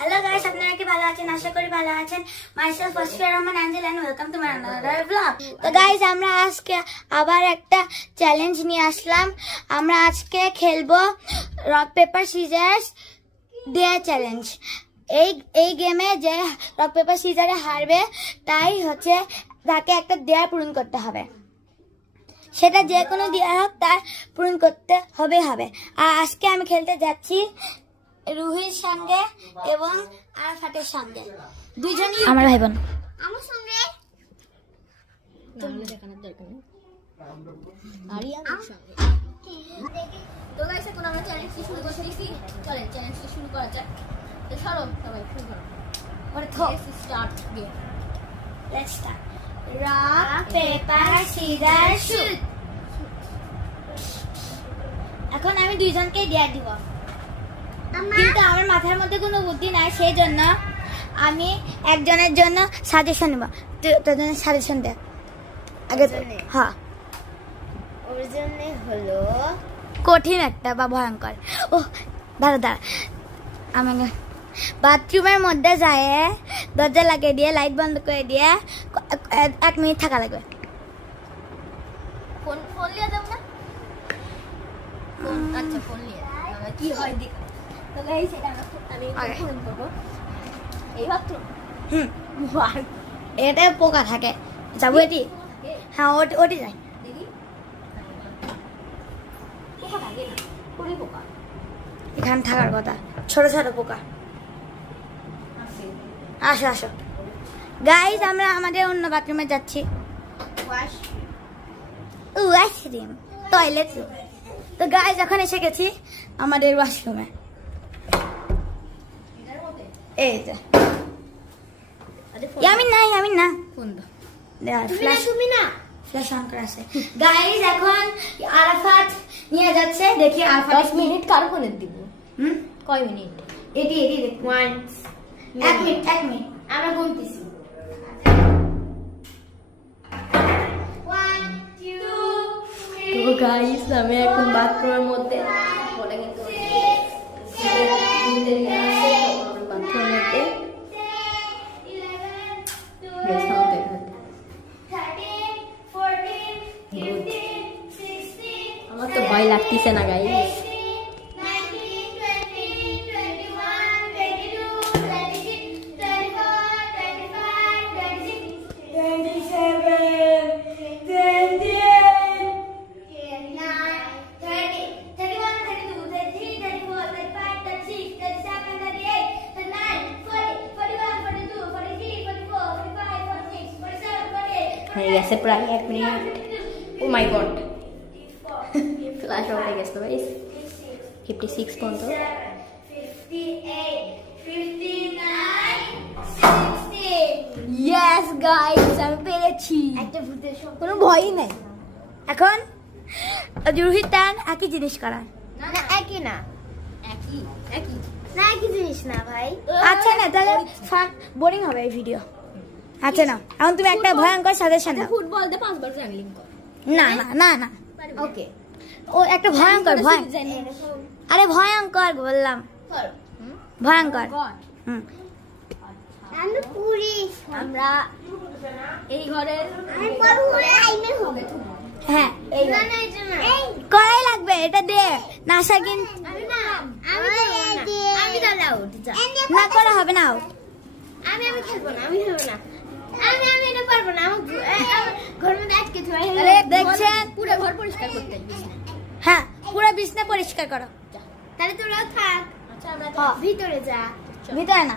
Hello guys, আপনারা কি ভালো আছেন? আশা করি ভালো আছেন। Myself Wasfia Rahman Angel and welcome to my another vlog. তো guys, আমরা আজকে আবার একটা চ্যালেঞ্জ নিয়ে আসলাম। আমরা আজকে খেলবো rock paper scissors dare challenge. এই গেমে যে রক পেপার সিজারে হারবে তাই হচ্ছে তাকে একটা ডেয়ার পূরণ করতে হবে। সেটা যে কোনো ডেয়ার হোক তার পূরণ করতে হবে। আর আজকে আমি খেলতে যাচ্ছি রুহির সঙ্গে এবং আরাফাতের সঙ্গে, দুইজনই আমার ভাই বোন। আমার সঙ্গে তো গাইস এখন আমরা চ্যালেঞ্জটি শুরু করে দিয়েছি। চলেন চ্যালেঞ্জটি শুরু করা যাক। তো চলো সবাই শুরু করো। Let's start game. Let's start. Rock, paper, scissors, shoot. এখন আমি দুইজনকে ডেয়ার দিব, কিন্তু আমার মাথার মধ্যে কোনো বুদ্ধি নাই, সেই জন্য আমি একজনের জন্য সাজেশন নেব। তোদের সাজেশন দে আগে। হ্যাঁ, ওর জন্য হলো কঠিন একটা বা ভয়ঙ্কর। ও দাঁড়া আমি বাথরুমের মধ্যে যায় দরজা লাগিয়ে দিয়ে লাইট বন্ধ করে দিয়ে 1 মিনিট থাকা লাগবে। ফোন নিয়ে যাবো না? আচ্ছা ফোন নিয়ে কি হয় দেখ। তো গাইস এটা আমি ফোন করব। এই বাথরুম এটা পোকা থাকে, যাবো এটি। হ্যাঁ ওটি যাই। দেখি পোকা থাকে না, পুরি পোকা এখানে থাকার কথা, ছোট ছোট পোকা। আসো গাইস, আমরা আমাদের অন্য বাথরুমে যাচ্ছি। Washroom, toilet room. তো গাইস এখন এসে গেছি আমাদের ওয়াশরুমে। এই যে আমি না ফোন দাও। তুমি না ফ্ল্যাশ অন করা আছে। গাইস এখন আরাফাত নিয়ে যাচ্ছে, দেখি আরাফাত 10 মিনিট কার ফোনে দিব? কয় মিনিট? এটি দেখ 1 মিনিট আমরা গুনতেছি। 1 2 3। তো গাইস আমি এখন বাথরুমের মধ্যে বলে কিন্তু বাথরুমের মধ্যে আমার তো ভয় লাগতেছে না গাইস। হয়ে গেছে প্রায় 1 মিনিট। ও মাই গড, ফ্ল্যাশ আউট হয়ে গেছে গাইস। 56 পর্যন্ত। 58 59 60। ইয়েস গাইস আমি পেরেছি। একটা ভূতের শব্দ, কোনো ভয়ই নাই। এখন রুহির টান একই জিনিস করা। না একই না, একই না একই জিনিস না ভাই। আচ্ছা না, তাহলে বোরিং হবে এই ভিডিও। আচ্ছা না, এখন তুমি একটা ভয়ঙ্কর সাজেশন দাও। ফুটবল দিয়ে 5 বার জ্যাগলিং কর। না ওকে, ও একটা ভয়ঙ্কর আরে ভয়ঙ্কর বললাম, ভয়ঙ্কর। আমরা এই ঘরের হ্যাঁ করাই লাগবে, এটা দে নাসা কিন না করা হবে না। আমি খেলবো না, আমি এটা পারবো না। ঘরের মধ্যে আটকে দেখছেন, পুরো ঘর পরিষ্কার করতে। হ্যাঁ পুরো বিছনা পরিষ্কার করো। তাহলে তোরা থাক। আচ্ছা আমরা ভিতরে যা। ভিতরে না,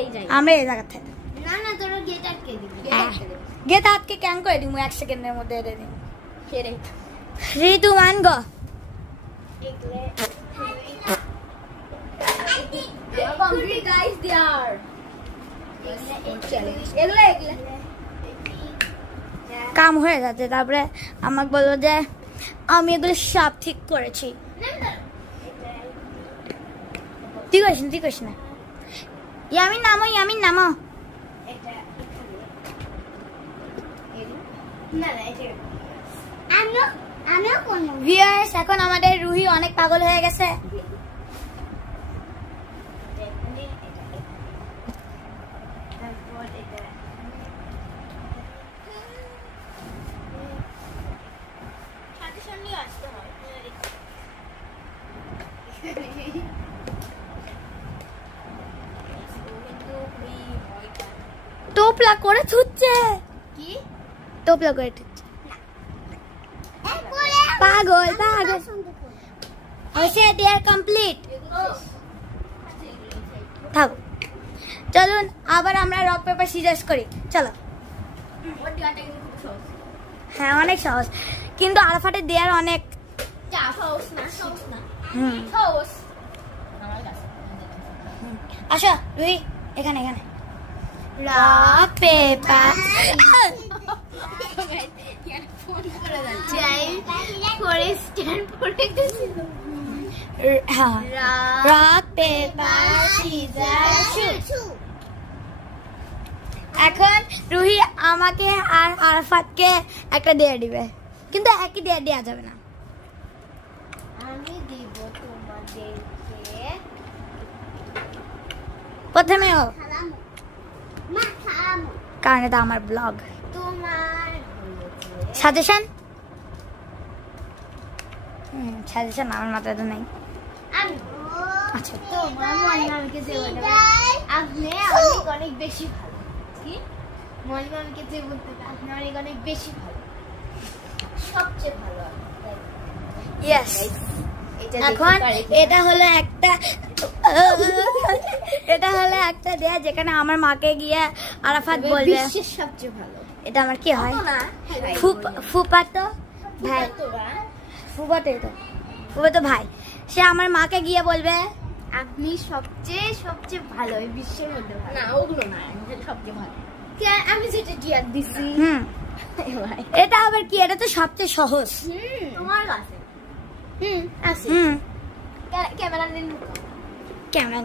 এই যাই আমরা এই জায়গা থেকে। না তোরা গেট আটকে দিবি। গেট আটকে কেন করে দিব? 1 সেকেন্ডের মধ্যে এটা দিই। সেরে 3 2 1 গো। কমপ্লিট গাইস দেয়ার চ্যালেঞ্জ। এগুলা কাম হয়ে যাচ্ছে, তারপরে আমাকে বললো যে আমি এগুলো সব ঠিক করেছি। তুই করিস না। ইয়ামিন নামো। ভিউয়ার্স এখন আমাদের রুহি অনেক পাগল হয়ে গেছে। টোপলা করে থুচ্ছে কি টোপলা করে থুচ্ছে পাগল পাগল হয়েছে ডিয়ার কমপ্লিট থাক চলুন আবার আমরা রক পেপার সিজার্স করি চলো হ্যাঁ অনেক সহজ কিন্তু আলফাটের দেয়ার অনেক আসো রুই এখানে এখানে rock paper rock paper scissor এখন রুহি আমাকে আর আরফাতকে একটা দেয়া দিবে কিন্তু একই দেয়া দেওয়া যাবে না আমি দিব তোমাদেরকে প্রথমে ও কারণ এটা আমার ব্লগ তোমার সাজেশন সাজেশন আমার মাথায় তো নেই আমি আচ্ছা তোমার মনিমামিকে যে আপনি অনেক অনেক বেশি ভালো কি মনিমামিকে যে বলতে আপনি অনেক অনেক বেশি ভালো সবচেয়ে ভালো ইয়েস এখন এটা হলো একটা দেয়া যেখানে আমার মাকে গিয়ে আরাফাত বলবে বিশ্বের সবচেয়ে ভালো এটা আমার কি হয় ফুপাতো ভাই ফুপাতো ভাই সে আমার মাকে গিয়ে বলবে আপনি সবচেয়ে সবচেয়ে ভালো এই বিশ্বের মধ্যে ভালো না ওগুলো না সবচেয়ে ভালো আমি যেটা ডিয়ার দিছি এটা আবার কি এটা তো সবচেয়ে সহজ তোমার কাছে আছে ক্যামেরা নিন ক্যামেরা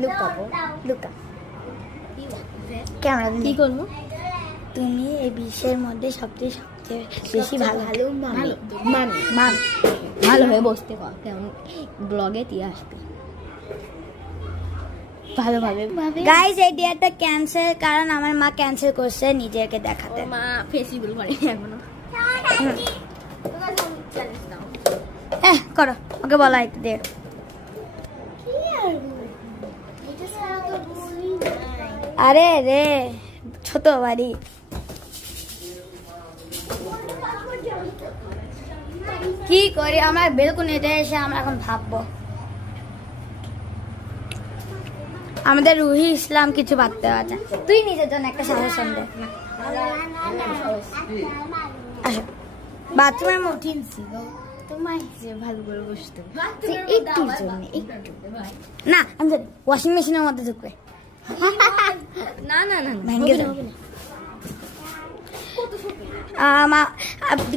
লুকা ক্যামেরা কি করবো তুমি এই বিশ্বের মধ্যে সবচেয়ে বেশি ভালো ভালো হয়ে বসতে কর কেমন ব্লগে দিয়ে আসবে ভালোভাবে গাইস এই ডেটটা ক্যান্সেল কারণ আমার মা ক্যান্সেল করছে নিজেকে দেখাতে মা ফেসিবল করে এখনো করো ওকে বলা একটু দে আরে রে ছোট বাড়ি কি করি আমরা বেলকুনিতে এসে আমরা এখন ভাববো আমাদের রুহি ইসলাম কিছু ভাবতে পারছে তুই নিজের জন্য একটা সাজেশন দে আসো বাথরুমের মধ্যে ভালো করে বসতে না আমি জানি ওয়াশিং মেশিনের মধ্যে ঢুকবে না না না ভেঙে যাবে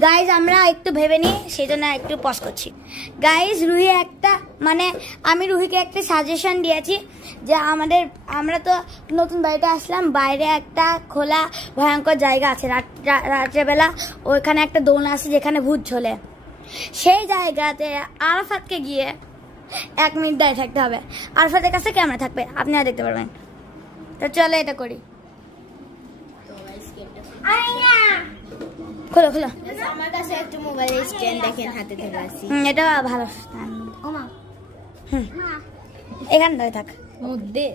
গাইজ আমরা একটু ভেবে নিই সেই জন্য একটু পজ করছি গাইজ রুহি একটা মানে আমি রুহিকে একটা সাজেশন দিয়েছি যে আমরা তো নতুন বাড়িতে আসলাম বাইরে একটা খোলা ভয়ঙ্কর জায়গা আছে রাত্রেবেলা ওইখানে একটা দোলনা আছে যেখানে ভূত ঝোলে সেই জায়গাতে আরাফাতকে গিয়ে 1 মিনিট দাঁড়িয়ে থাকতে হবে আরাফাতের কাছে ক্যামেরা থাকবে আপনারা দেখতে পারবেন তো চলো এটা করি খোলো খোলো আমার কাছে একটা মোবাইলের স্ট্যান্ড দেখেন হাতে ধরে আছি এটা ভালো এখানে ধরে থাক মধ্যে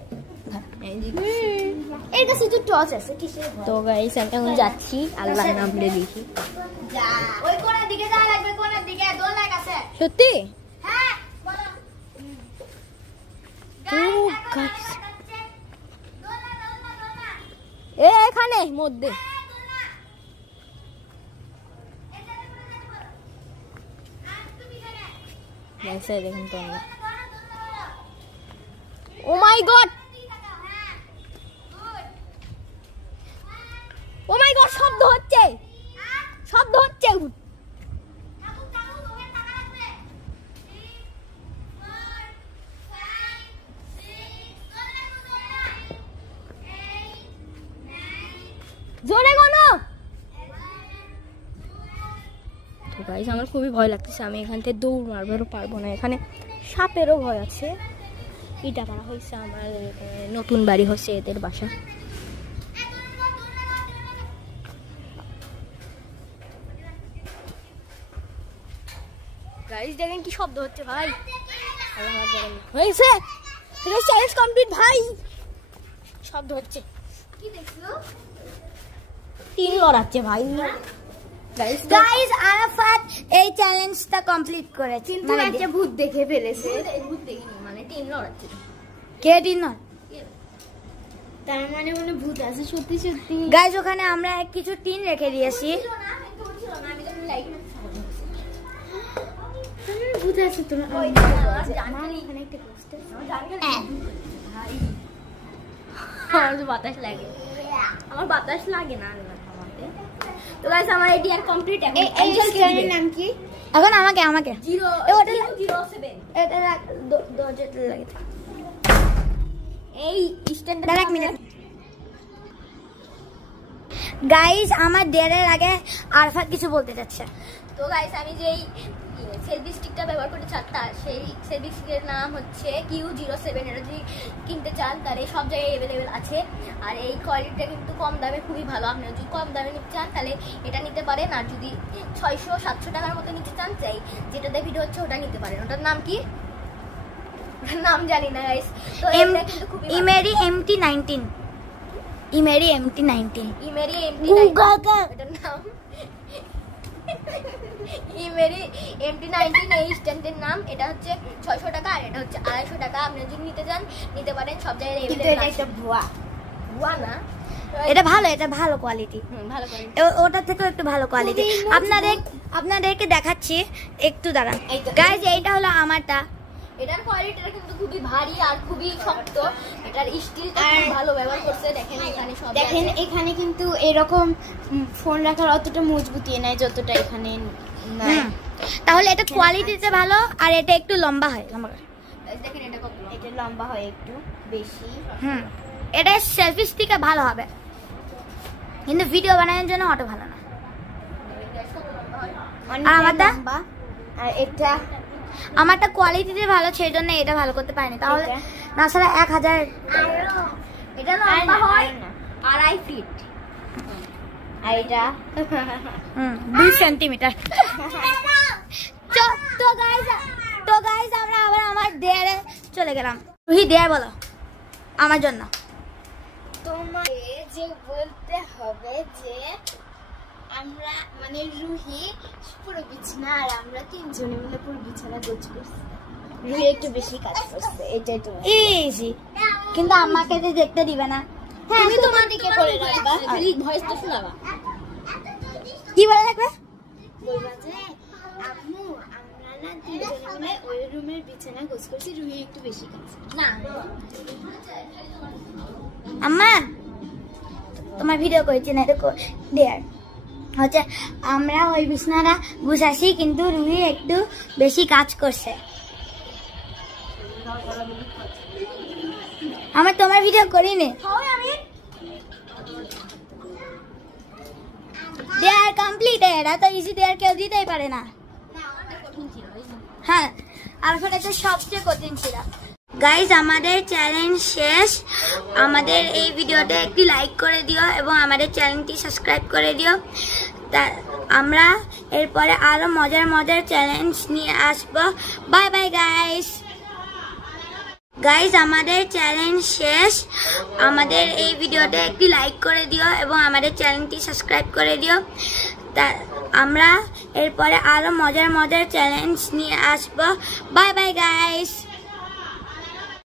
এর কাছে তো টর্চ আছে কিসের তো গাইস আমি এখন যাচ্ছি আল্লাহর নাম নিয়ে দেখি ওই কোণার দিকে যাওয়া লাগবে কোণার দিকে দোলনার কাছে সত্যি হ্যাঁ বলো গাইস এখানে মধ্যে দেখুন তো ও মাই গড শব্দ হচ্ছে জোরে কোনো তো গাইস আমার খুবই ভয় লাগতেছে আমি এখান থেকে দৌড় মারবারও পারবো না এখানে সাপেরও ভয় আছে এটা করা হয়েছে আমার নতুন বাড়ি হচ্ছে এদের বাসা গাইস দেখেন কি শব্দ হচ্ছে ভাই হয়েছে চ্যালেঞ্জ কমপ্লিট ভাই শব্দ হচ্ছে। কি দেখছো? তিন লড়াচ্ছে ভাই। গাইস আরাফাত এই চ্যালেঞ্জটা কমপ্লিট করেছে, কিন্তু একটা ভূত দেখে ফেলেছে। ভূত দেখিনি, মানে টিন লড়াচ্ছে। কে দিন? তার মানে মনে ভূত আছে সত্যি সত্যি। গাইস ওখানে আমরা কিছু টিন রেখে দিয়েছি। ভূত আছে তো। বাতাস লাগে, আমার বাতাস লাগে না। তো গাইস আমার এটি আর কমপ্লিট। এই স্ট্যান্ডের নাম কি? এখন আমাকে 007 এটা দরজাটা লাগে। এই স্ট্যান্ডটা দাঁড়া এক মিনিট। গাইস আমার দেয়ারের আগে আরফাত কিছু বলতে যাচ্ছে। তো গাইস আমি যেই সেলফি স্টিকটা ব্যবহার করি চারটা, সেই সেলফি স্টিকের নাম হচ্ছে Q07। এটা যদি কিনতে চান তাহলে সব জায়গায় অ্যাভেলেবেল আছে। আর এই কোয়ালিটিটা কিন্তু কম দামে খুবই ভালো। আপনারা যদি কম দামে নিতে চান তাহলে এটা নিতে পারেন। আর যদি 600-700 টাকার মতো নিতে চান, চাই যেটাতে ভিডিও হচ্ছে ওটা নিতে পারেন। ওটার নাম কি? নাম জানি না গাইস। তো এটা কিন্তু খুবই ইমেরি MT19। ইমেরি MT19 এটার নাম। ইমেরি MT19 এই স্ট্যান্ডের নাম। এটা হচ্ছে 600 টাকা আর এটা হচ্ছে 250 টাকা। আপনি যদি নিতে চান নিতে পারেন, সব জায়গায় अवेलेबल আছে। এটা ভুয়া না, এটা ভালো কোয়ালিটি। ভালো কোয়ালিটি। ওটা থেকেও একটু ভালো কোয়ালিটি। আপনাদেরকে দেখাচ্ছি, একটু দাঁড়ান। গাইস এইটা হলো আমারটা। এটার কোয়ালিটিটা কিন্তু খুবই ভারী আর খুবই শক্ত। এটার স্টিলটা খুব ভালো ব্যবহার করছে। দেখেন এখানে সব দেখেন এখানে কিন্তু এরকম ফোন রাখার অতটা মজবুতি নাই যতটা এখানে নাই। তাহলে এটা কোয়ালিটিতে ভালো আর এটা একটু লম্বা হয়। দেখেন এটা কত, এটা লম্বা হয় একটু বেশি। এটা সেলফি স্টিকে ভালো হবে, কিন্তু ভিডিও বানানোর জন্য অত ভালো না। আর আমারটা কোয়ালিটিতে ভালো, সেই জন্য এটা ভালো করতে পারিনি। তাহলে না ছাড়া 1000। এটা লম্বা হয় 2.5 ফিট আর এটা 2 সেন্টিমিটার। তো গাইস আমরা আবার আমার দেয়ারে চলে গেলাম। রুহি দেয়ার বলো আমার জন্য। তোমাকে যে বলতে হবে যে আমরা মানে রুহি পুরো বিছানা আর আমরা তিনজনে মিলে পুরো বিছানা গোছ করছি। রুহি একটু বেশি কাজ করছে, এটাই তো ইজি। কিন্তু আমাকে যে দেখতে দিবে না। তুমি তোমার দিকে করে রাখবা, খালি ভয়েস তো শোনাবা। কি বলে রাখবে? বলবা যে আম্মু আমরা না তিনজনে মিলে ওই রুমের বিছানা গোছ করছি, রুহি একটু বেশি কাজ না। আম্মা তোমার ভিডিও করেছি না, এটা দেয়ার হচ্ছে আমরা ওই বিছানাটা গুছাছি, কিন্তু রুহি একটু বেশি কাজ করছে। আমার তোমার ভিডিও করিনি। Their complete. এটা তো ইজি, দেয়ার কেউ দিতেই পারে না। হ্যাঁ, আর এটা সবচেয়ে কঠিন ছিল। গাইজ আমাদের চ্যালেঞ্জ শেষ। আমাদের এই ভিডিওতে একটি লাইক করে দিও এবং আমাদের চ্যানেলটি সাবস্ক্রাইব করে দিও। তা আমরা এরপরে আরো মজার চ্যালেঞ্জ নিয়ে আসবো। Bye bye guys. গাইজ আমাদের চ্যালেঞ্জ শেষ। আমাদের এই ভিডিওতে একটি লাইক করে দিও এবং আমাদের চ্যানেলটি সাবস্ক্রাইব করে দিও। তা আমরা এরপরে আরো মজার চ্যালেঞ্জ নিয়ে আসবো। Bye bye guys.